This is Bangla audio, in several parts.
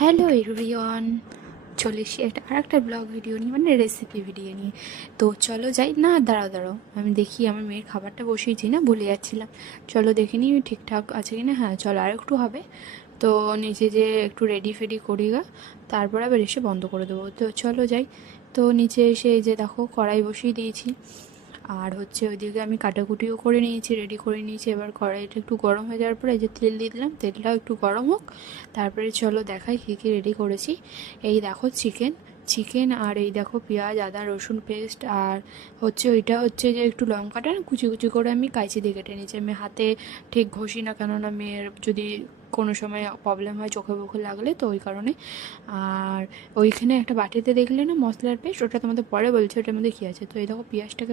হ্যালো এভরিওয়ান, চলে এসেছি আরেকটা ব্লগ ভিডিও নিয়ে, মানে রেসিপি ভিডিও নিয়ে। তো চলো যাই না, দাঁড়াও আমি দেখি আমার মেয়ের খাবারটা বসিয়েছি না, ভুলে যাচ্ছিলাম। চলো দেখে নিই ঠিকঠাক আছে কি না। হ্যাঁ চলো, আর একটু হবে। তো নিচে যে একটু রেডি ফেডি করি গা, তারপর আবার এসে বন্ধ করে দেবো। তো চলো যাই। তো নিচে এসে এই যে দেখো কড়াই বসিয়ে দিয়েছি, আর হচ্ছে ওইদিকে আমি কাটাকুটিও করে নিয়েছি, রেডি করে নিয়েছি। এবার কড়াইটা একটু গরম হয়ে যাওয়ার পরে এই যে তেল দিয়ে দিলাম, তেলটাও একটু গরম হোক, তারপরে চলো দেখাই কী কী রেডি করেছি। এই দেখো চিকেন, আর এই দেখো পেঁয়াজ আদা রসুন পেস্ট, আর হচ্ছে ওইটা হচ্ছে যে একটু লঙ্কাটা না কুচি কুচি করে আমি কাঁচি দিয়ে কেটে নিয়েছি। আমি হাতে ঠিক ঘষি না, কেননা মেয়ের যদি কোনো সময় প্রবলেম হয় চোখে মুখে লাগলে, তো ওই কারণে। আর ওইখানে একটা বাটিতে দেখলে না মশলার পেস্ট, ওটা তোমাদের পরে বলছি ওটার মধ্যে কী আছে। তো এই দেখো পেঁয়াজটাকে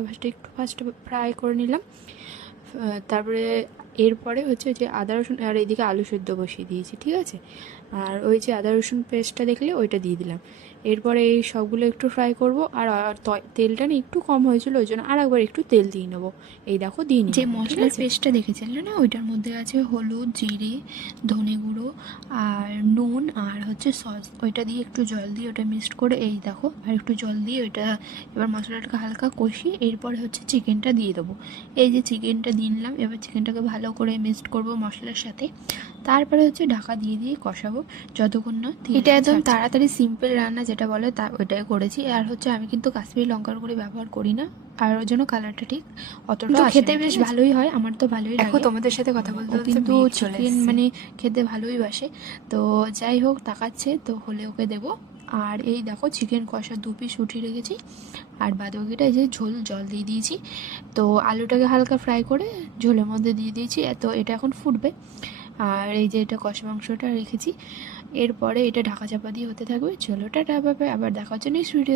ফার্স্ট ফ্রাই করে নিলাম। তারপরে এরপরে হচ্ছে যে আদা রসুন, আর এইদিকে আলু সেদ্ধ বসিয়ে দিয়েছি, ঠিক আছে। আর ওই যে আদা রসুন পেস্টটা দেখলে ওইটা দিয়ে দিলাম। এরপরে এই সবগুলো একটু ফ্রাই করব। আর তেলটা না একটু কম হয়েছিল, ওই জন্য আর একবার একটু তেল দিয়ে নেবো। এই দেখো দিয়ে নিই যে মশলার পেস্টটা দেখেছিলে না, ওইটার মধ্যে আছে হলুদ, জিরে, ধনে গুঁড়ো আর নুন, আর হচ্ছে সস। ওইটা দিয়ে একটু জল দিয়ে ওটা মিক্সড করে, এই দেখো আর একটু জল দিয়ে ওইটা এবার মশলাটাকে হালকা কষিয়ে এরপরে হচ্ছে চিকেনটা দিয়ে দেবো। এই যে চিকেনটা দিয়ে নিলাম, এবার চিকেনটাকে ভালো করে মিক্সড করব মশলার সাথে। তারপরে হচ্ছে ঢাকা দিয়ে দিয়ে কষাবো যতক্ষণ না এটা একদম তাড়াতাড়ি সিম্পল রান্না যেটা বলে, তা ওইটাই করেছি। আর হচ্ছে আমি কিন্তু কাশ্মীরি লঙ্কার গুঁড়ি ব্যবহার করি না, আর ওর জন্য কালারটা ঠিক অতটা খেতে বেশ ভালোই হয়, আমার তো ভালোই লাগে। তোমাদের সাথে কথা বলতে কিন্তু চিকেন মানে খেতে ভালোই বাসে। তো যাই হোক, তাকাচ্ছে তো হলে ওকে দেবো। আর এই দেখো চিকেন কষা 2 পিস উঠিয়ে রেখেছি, আর বাদবাকিটা এই যে জল দিয়ে দিয়েছি। তো আলুটাকে হালকা ফ্রাই করে ঝোলের মধ্যে দিয়ে দিয়েছি, তো এটা এখন ফুটবে। আর এই যে এটা কষা মাংসটা রেখেছি, এরপরে এটা ঢাকা চাপা দিয়ে হতে থাকবে। চলো টাটা, আবার দেখা হচ্ছে নেক্সট ভিডিও।